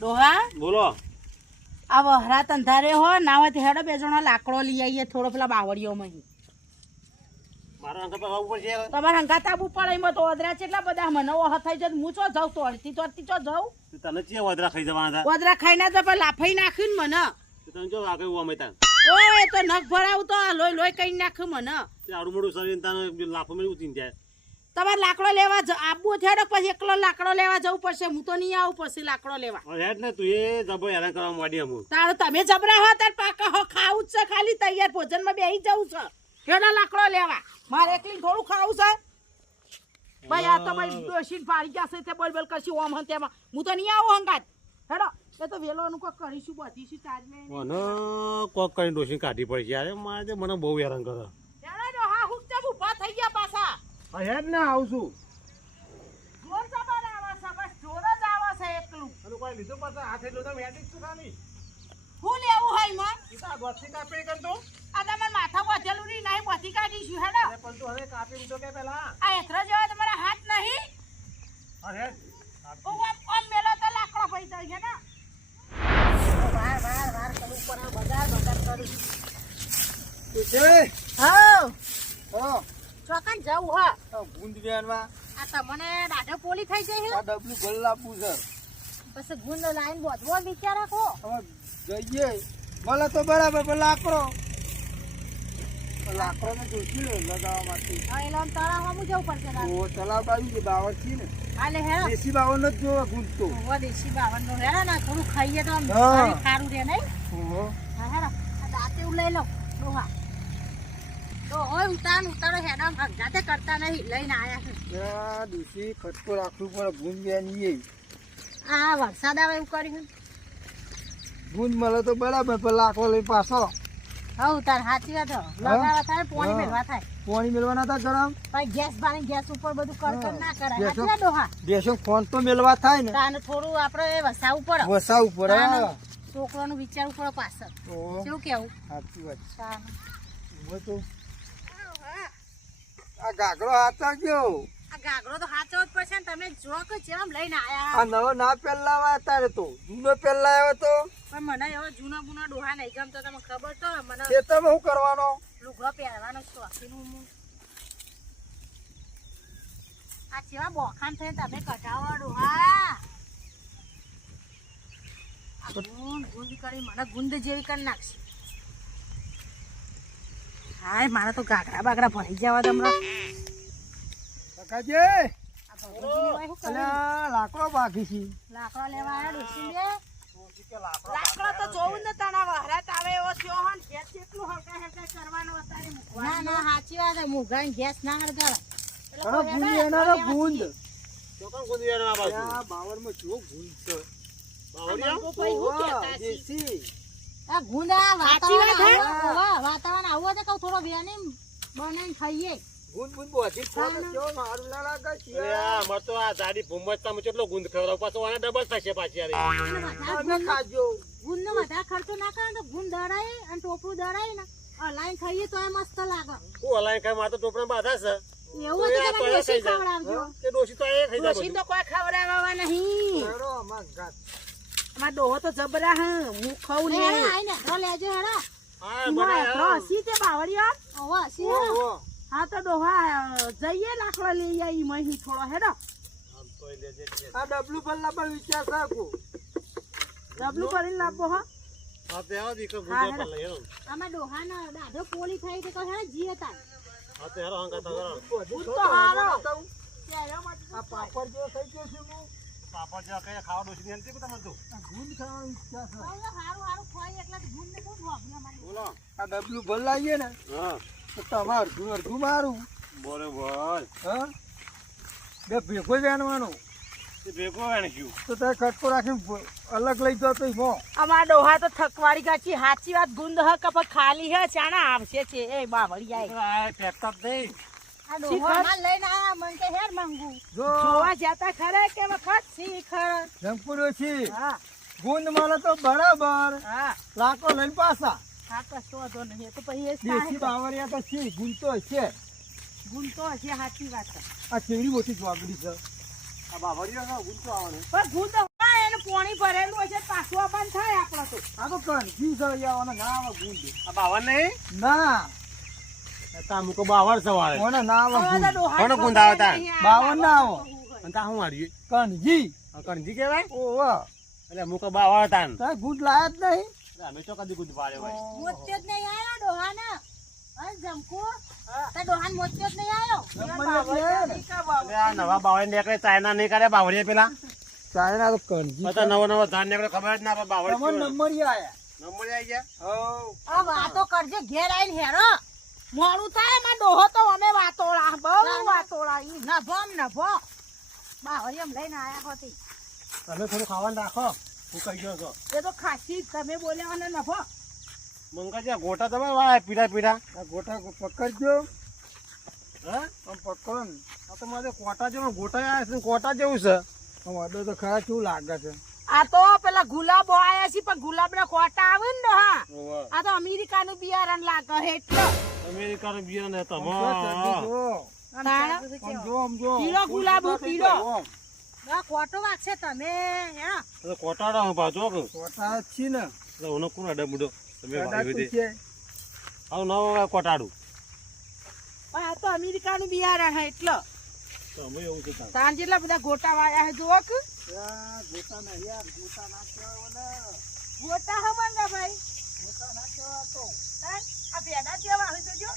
ડોહા? બોલો. આ વહરા તંધારે હો ના હોય હેડો બે જણા લાકડો લઈ આવીએ થોડો પેલા બાવળીઓમાં. તમારે હંગાત આબુ પડે એમાં તો ઓદરા કેટલા બધા મને ઓહ થઈ જાય હું ચો જાઉં તોડતી તોડતી ચો જાઉં. તને વધરા ખાઈ જવાના હતા? ઓદરા ખાઈ ના તો લાફાઈ નાખ્યું ને મને. તને જો ઓય તો નખ ભરાવું તો લોહી કઈ નાખ્યું મને. તે આડું મોડું શરીર તાને લાફો મેં ઉતરી જાય. તમારે લાકડો લેવા જ- આપવું છે પછી એકલો લાકડો લેવા જવું પડશે? હું તો નહીં આવું પડશે લાકડો લેવા. હેડ ને તું એ જબો હેરાન કરવા માંડી અમુ તારો તમે જબરા હો તાર પાકા હો ખાવું જ છે ખાલી તૈયાર ભોજનમાં બેસી જવું છે. હેડો લાકડો લેવા. મારે એકલી થોડું ખાવું છે. ભાઈ આ તો ભાઈ ડોશીને ગયા છે તે બોલ બોલ કરશું ઓમ હન તેમાં હું તો નહીં આવું હંગાત. હેડો એ તો વેલોનું કોક કરીશું બધીશું તારને મને કોક કરીને ડોસી કાઢી પડી છે. યાર મારે મને બહુ હેરાન કરે હેડો જો હા હુક ચમ ઊભા થઈ ગયા હા હેડ ને આવું છું. જોર જબર આવે છે બસ જોર જ આવે છે એકલું. અને કોઈ લીધું પાછા હાથે તમે હેડી શું ખાલી. હું લેવું હોયમાં ઈતા કાપી કરતો આ તમારે માથા વધેલું નહીં નહીં બધી કાઢીશું હેડો. અરે પણ તું હવે કાપી મૂકો કે પેલા? આ એથરો જેવા તમારા હાથ નહીં. અરે ઓ આમ આમ મેલો તો લાકડો પડી જાય છે ને વાર વાર વાર કરવું પડે બજાર બજાર કરું હા હા. ચોકન જવું હા. ગુંદ વેનમાં આ તમને દાઢો પોલી થઈ જઈ આ ડબલું ગોલ આપવું છે. છે પછી ગુંદ લાઈન બોધવો વિચાર રાખો. હવે જઈએ. મળે તો બરાબર પણ લાકડો. લાકડો ને જોઈશું ને લગાવવા માટે. હા એટલે આમ તળાવમાં જવું પડશે તારે. તો તલાવ બાજુ જે બાવર છે ને. હાલે હે દેશી બાવળ જ જોવે ગુંદ તો ઓવો દેશી બાવન નો હે ને થોડું ખાઈએ તો આમ સારું રહે નહીં? ઓહો. હા હા દાંતે એવું લઈ લો. ડોહા તો હોય ઉતાર ઉતારો હેડો આમ કરતા નહીં લઈને આયા છે. ખટકો રાખવું આ વરસાદ આવે એવું કર્યું ગુંદ મળે તો બરાબર પણ પાછો. તાર સાચી વાત હો. થાય પાણી મેળવા થાય. પાણી મેળવાના હતા ગરમ? પણ ગેસ પાણી ગેસ ઉપર બધું કડકડ ના કરાય. સાચી વાત ડોહા? દેશો ફોન તો મેળવા થાય ને. તાને થોડું આપણે વસાવવું પડે. વસાવું પડે છોકરાનું વિચારવું પડે પાછળ. શું કેવું? કેવું સાચી વાત. હવે તો. આ હાથા ગયો આ ગાગરો તો સાચો જ પડશે ને તમે જો કે જેમ લઈને આયા. આ નવો ના પહેલાવા અત્યારે તો. જૂનો પહેલા આવ્યો તો. પણ મને એવો જૂના બુના ડોહા નહીં ગમતો તમને ખબર તો મને ખેતરમાં શું કરવાનો? લુગડો પહેરવાનો શોખીનું હું. આ જેવા બોખાન થઈને તમે કઢાવો ડોહા. ગુંદ ગુંદ કરી મને ગુંદ જેવી કરી નાખશે. હાય મારે તો ગાગડા બાગડા ભરી જવા તમને કાકાજી! લાકડો બાકી છે. લાકડો લેવા આવ્યા ડોશી બે લાકડો તો જોવું ને તણા વહરાત આવે એવો થયો હન ગેસ કેટલું હલકા હલકા કરવાનો અત્યારે ના ના સાચી વાત છે મુગાઈ ગેસ ના હળગાવે અરે ગુંદ એનારો ગુંદ ચોકન ગુંદ એના આ બાજુ? આ બાવરમાં જો ગુંદ છે. કોઈ હું કેતા આ ગુંદા વાતાવરણ વાતાવરણ આવું હોય તો થોડો બેને બનાવીને ખાઈએ. ખવડાવવા નહીં. હેડો આમાં ડોહો તો જબરા હે હું ખાઉં ને આઈને એથરો લેજો હેડા હા તું તે બાવળિયા ઓવા સી હા તો ડોહા જઈએ લાકડો લઈ આવી મહી થોડો હેડો. તો આ ડબલું પહેલા પણ વિચાર રાખો. ડબલું કરીને લાવો હા. હા તે આવો પર લઈ દાઢો પોલી થઈ તો કહે જીએ હા તે હેરો હંગાત કરો. બોધી તો હારો. આ પાપડ જેવો થઈ ગયો છે હું. પાપડ જેવા કઈ ખાવા ડોશી ને નથી તમારે તો. ગુંદ ખાવાની ઈચ્છા છે. હારું હારું ખોઈ એટલે ગુણ ને ગુણ વાપરે અમારે. બોલો. આ ડબલું ભર લાવીએ ને હા. તો તમારું અડધું અડધું મારું. બરોબર. હા? બે ભેગો જ આનવાનું ભેગો તો તારે કટકો રાખીને અલગ લઈ જાઓ તો મો અમાર ડોહા તો થકવાડી ગાચી સાચી વાત ગુંદ હ કપ ખાલી હે ચાણા આવશે છે. એ બાવળી આ ફેંકતા જ નહીં. આ ડોહો લઈને આયા મન હેર માંગુ. જો. જોવા જતા ખરે કે વખત શીખર? જંપુરો છે. હા. ગુંદ મળે તો બરાબર. હા. લાકો લઈને પાછા. પછી દેશી બાવરિયા તો છે ગુંતો છે. ગુણ તો હશે વાત છે. આ ચેવડી મોટી ચોકડી છે. આ બાવળિયો ના ગુંદો આવવાનો પણ એને પોણી ભરેલું હશે સોબન થાય આપણો તો. આ તો છે યાર ઓને ના આવે ગુંદ. આ બાવન નહીં? ના. તા મુકો સવારે. ઓને ના આવે? હવે તો ગુંદ ડોહાને કોનો ગુંદ પકડે આવે તાન? નહીં, આ બાવન ના આવો. અને તા શું હાર્યું કણજી. કણજી કહેવાય? ઓવા એટલે મુકો બાવન તાન. તાર ગુંદ લાયા જ નહીં. અમે તો કદી ગુદ પાડ્યો હોય. મોત્યો જ નહીં આયો ડોહાને હા જમકુ? તાર ડોહાન મોત્યો જ નહીં આયો? નંબર જ લે ને. નવા બાવળિયા નીકળે ચાઇના નહીં કરે બાવળિયા પેલા. ચાઇના તો કણજી નવો નવો ધાન નીકળે ખબર જ ના પડે નંબર આયા. નંબર આવી ગયા હો આ વાતો કરજે ઘેર આવીને હેરો. મોડું થાય એમાં ડોહો તો અમે વાતોળા બહુ વાતોળા ઈ. નભો નભો. બાવળી એમ લઈને આયા હોતી. તમે થોડું ખાવાનું રાખો હું કહી ગયો છો એ તો ખાસી તમે બોલ્યા અને નફો મંગાજી ગોટા તમે વાય પીડા પીડા. આ ગોટા પકડજો હા? આમ પકડો. ને આ તો મારે કોટા જેવો ગોટા આવ્યા છે કોટા જેવું છે. અડો તો ખરા શું લાગે છે? આ તો પેલા ગુલાબો આયા છે પણ ગુલાબના કોટા આવે ને હા આ તો અમેરિકાનું બિયારણ લાગે હે એટલે. અમેરિકાનો બિયર ને માં જો તમે જો. આમ જો આમ જો. પીળો ગુલાબો પીળો. કોટો વાગશે તમે હે કોટાડો હું પાછો કે ગોટા છી ને. એટલે ઓનો કોણ અડે બુડો? તમે વાવી દે આવ નવો કોટાડું પણ આ તો અમેરિકાનું બિયારણ હે એટલે. તમે એવું તાન. જેટલા બધા ગોટા વાયા હે જોવો ગોટા નહીં યાર ગોટા ના કહેવાય ગોટા હે ભાઈ ગોટા ના કહેવાય તો. તાન આ પેડા જેવા હોય તો જો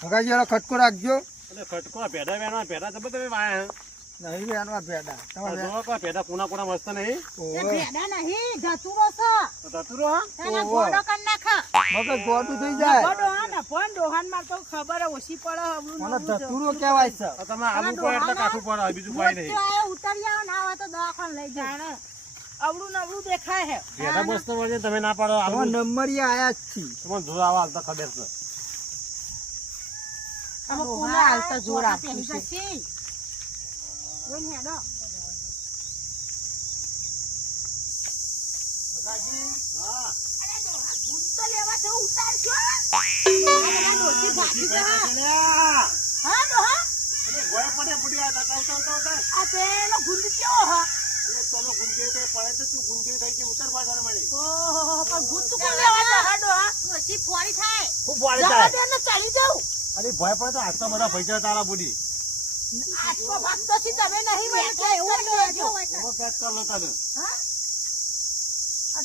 હગાજી વાળો ખટકો રાખજો. એટલે ખટકો ભેડા વેણવા ભેડા તો બધા વાયા હે નહીં વેણવા ભેડા. તમારે જો કો ભેડા કોના કોના મસ્ત નહીં? એ ભેડા નહીં ધતુરો છો. તો તતુરો હા? તને ગોડો કર નાખા. મગજ ગોડું થઈ જાય. ગોડો હા ને ને દોહાનમાં તો ખબર ઓછી પડે હમણાં મને ધતુરો કહેવાય છે. તમે આવું પડે એટલે કાઠું પડે બીજું કોઈ નહીં. ઉતરી આવો ના આવે તો દવાખાને લઈ જાય અવળું નવળું દેખાય હે પેડા મસ્ત મળે તમે ના પાડો આ તમારે આયા જ છી તમને જોર આવા હાલતા ખબર છે. આમાં કોના હાલતા જોર આપવું છે. બોલ હેડો. હા ગુણ તો લેવા તો ઉતારશો? આ ડોસી ભાગી જા હા ડોહા ગોળા પડે પડી આ ઉતાર ઉતાર ઉતાર આ પેલો ગુંદ કેવો હા? તમે ગુંજેવી કઈ પડે તો તું ગુંજેવી થઈ મળી. ઓહો પણ તો કોણ લેવા ફોડી થાય. જવા દે ચાલી જાઉં. અરે ભય પડે તો આટલા બધા પૈસા તારા બુડી. તમે નહીં એટલે એવું લેજો. કર લો તને. હા? આ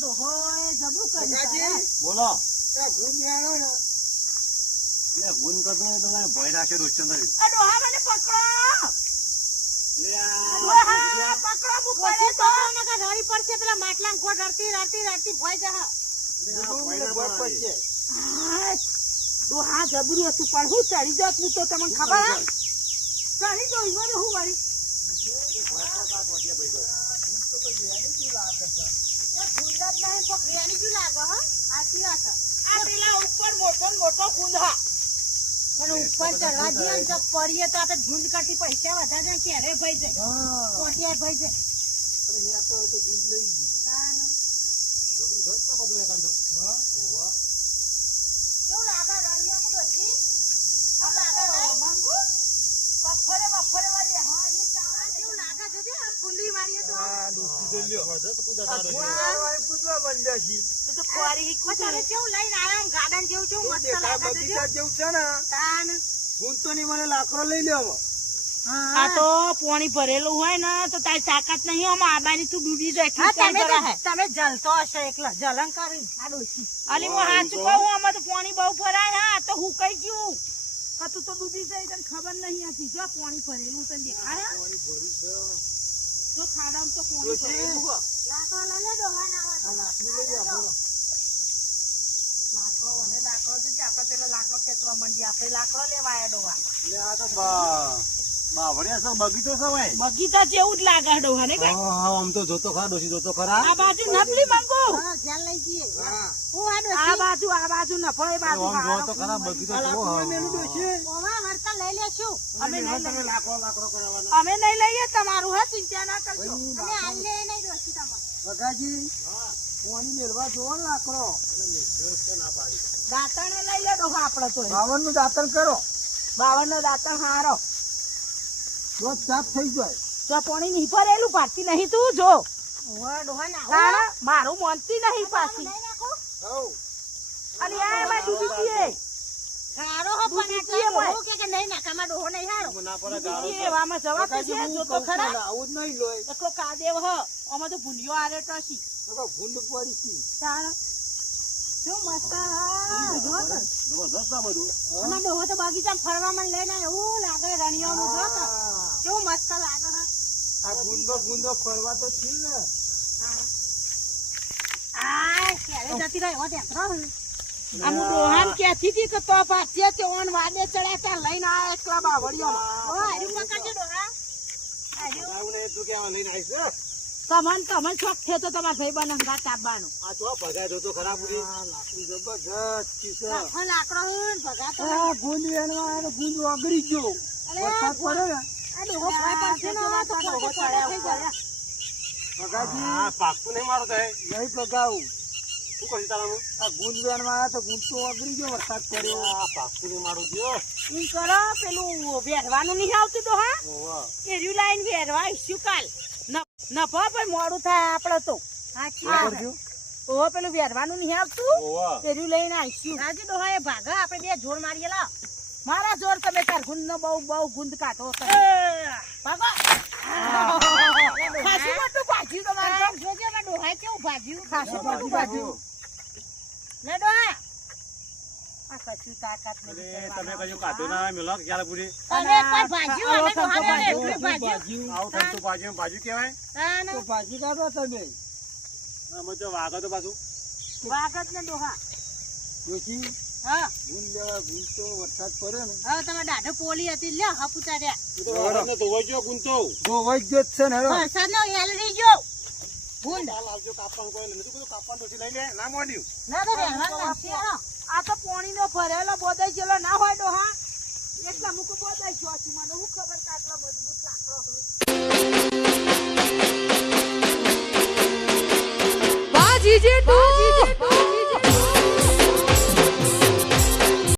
જબરું બોલો. આ ગુંદ આણો ને. લે ગુન કરતો તો ભય રાખે મને પકડો. આ ડોહા પકડો હું પડે તો. રડી પડશે પેલા માટલા ગોળ રડતી રડતી રડતી ભોય જા ગુંદ ગોળ પડશે. હાય, ડોહા જબરું હતું પણ હું ચડી જાત હું તો તમને ખબર ચડી જો ઈવન હું વળી. ગુંડા જ નહીં પકડ્યાની શું લાગે હો. સાચી વાત આ પેલા ઉપર મોટો મોટો હા પણ ઉપર ચડવા જઈએ ને પડીએ તો આપણે ગુંદ કાઢી પૈસા વધારે જાય ક્યારે ભાઈ જાય હા. ભાઈ જાય આપણે ન્યા તો હોય તો ગુંદ લઈ જ જઈએ. તાન. હા? કેવું લાગે રળિયાનું ડોશી? કેવું લાગે ભાઈ? મંગુ બફરે બફરે વાળી હા એ ચાલે કેવું લાગે છે તે? કુંડી મારીએ તો આ તો લ્યો. કુદા આ પૂછવા માંડ્યા છીએ. તું તો ખોરી પણ તમે કેવું લઈને આયા આમ ગાર્ડન જેવું કેવું મસ્ત લાગે છે બગીચા જેવું છે ને? તાન. ગુંદ તો નહીં મને લાકડો લઈ લ્યો આ તો પોણી ભરેલું હોય ને તો તારી તાકાત નહીં આમાં આબાની તું ડૂબી જાય તમે જલતો હશો એકલા. જલન કરી આ અલી હું હાચું કહું આમાં તો પોણી બહુ ભરાય હા તો હું કઈ ગયું હા તું તો ડૂબી જાય તને ખબર નહીં હતી જો પાણી ભરેલું તને દેખાય જો ખાડામાં તો પાણી ભરેલું. હો. લાકડો લઈ ડોહા ના આવે તો. લાકડો અને લાકડો જોજે આપણે પેલા લાકડો ખેંચવા માંડીએ. આપણે લાકડો લેવા આયા ડોહા. લે આ તો બા. બાવળિયા છે બગીચો છે ભાઈ. બગીચા જેવું જ લાગે ડોહા ને હા હા આમ તો જોતો ખરા ડોશી જોતો ખરા. આ બાજુ નબળી મંગુ. હા, ઘેર લઈ જઈએ. હું. આ આ બાજુ આ બાજુ નફો એ બાજુ આમ જોતો ખરા બગીચો આ મેલું હા ઓવા વળતા લઈ લેશું. અમે નહીં તમે લઈએ. લાકડો લાકડો કરાવવાનો અમે નહીં લઈએ તમારું હા ચિંતા ના કરશો ભાઈ, અમે હાલ લે નહીં ડોશી તમારે. બગાજી પાણી મેળવા જોવો લાકડો. દાંતણે લઈ લે ડોહા આપણે તો. બાવનનું દાંતણ કરો. બાવન નો દાંતણ હારો. રોજ સાફ થઈ જાય. જો પોણી નહીં ભરેલું પાડતી નહીં તું જો. ઓવા ડોહા નાહો. તારા મારું માનતી નહીં પાછી. નહીં આ એમાં ડૂબી ગઈ ગારો હો પણ આ ડૂબી ડોહો હોય. કે કે નહીં નાખામાં ડોહો નહીં હારો. ના પડે ડૂબી એવામાં જવા તો છે જો તો ખરા. આવું જ નહીં લોય એકલો કાદેવ હ આમાં તો ભૂલ્યો આરે ટસી. નકર ભૂંડ પડી છે. તારા. શું મસ્તા હા, જો તો. બધું. ડોહો તો બગીચામાં ફરવામાં લઈને એવું લાગે રણિયાનું જો તો. મસ્ત લાગે હે. આ ગુંદો ગુંદો ફરવા તો છે ને આ ક્યારે જતી રહી એવો ટેકરો હે. આમ ડોહાન કહેતી થી કે તો પાછે તે ઓન વાડે ચડ્યા ત્યાં લઈને આ એકલા બાવળિયોમાં ઓ, હરી પકડજો ડોહા. હાર્યું. તું કેવા લઈને આવીશ ને? તમને તમને શોખ થયો તો તમારા ભાઈ બને હંગા તાપવાનો આ તો ભગાય તો તો ખરાબ આ લાકડી જબરજસ્ત છે લાકડો. આ ગુંદ વેણવા ગુંદ ઓગળી ગયો વરસાદ પડે ને આ ડોહો ભોય પડશે ને તો પોતે પોતે થઈ જાય. ભગાજી. હા પાકતું નહીં મારું તો નહીં ભગાવું. શું કરશું તારામાં આ ગુંદ વેણવા તો ગુંદ તો ગયો વરસાદ પડ્યો. આ પાકતું નહીં મારું દ્યો ઈ કરો પેલું વેરવાનું નહીં આવતું ઓવા એર્યું લાઈન વેરવા આવીશું કાલ. નફો પણ મોડું થાય આપણે તો. સાચી હા. વાત. છે. ઓ પેલું વેરવાનું નહીં આવતું. એર્યું લઈને આવીશું. રાજુ ડોહા એ ભાગા આપણે બે જોર મારી લાવ. મારા જોર તમે તાર ગુંદ નો બહુ બહુ ગુંદ કાઢો તમે. ભાગો. ખાસું મોટું ભાજ્યું તમારે. આ જોજે મારા ડોહાએ કેવું ભાજ્યું. ખાસું મોટું ભાજ્યું. લે ડોહા. આ કશું તાકાત નથી અરે તમે કશું કાઢો ના મેલો ક્યારે પૂરી? તમે કોઈ ભાજ્યું અમે આવો ડોહાને થતો એટલું ભાજ્યું. આવું થતું બાજુ બાજુ કહેવાય? તાન. તો ભાજી કાઢો તમે. અમે તો વાગો તો પાછું. વાગત ને ડોહા. જોશી હા. ગુંદ તો વરસાદ પડે ને. હવે તમે દાઢો પોલી હતી. લે હપુતા રહ્યા. તો ધોવાઈ ગયો ગુંતો. ધોવાઈ ગયો છે ને આવજો કાપવાનું કોઈ કાપવાનું લઈ લે ના મોડ્યું ના તો રહેવાનું આ તો પોણી નો ભરેલો બોદાઈ ગયેલો ના હોય ડોહા. એટલા મુક બોદાઈ ગયો છે. મને હું ખબર કાટલો મજબૂત લાકડો હોય. બાજી જેટલું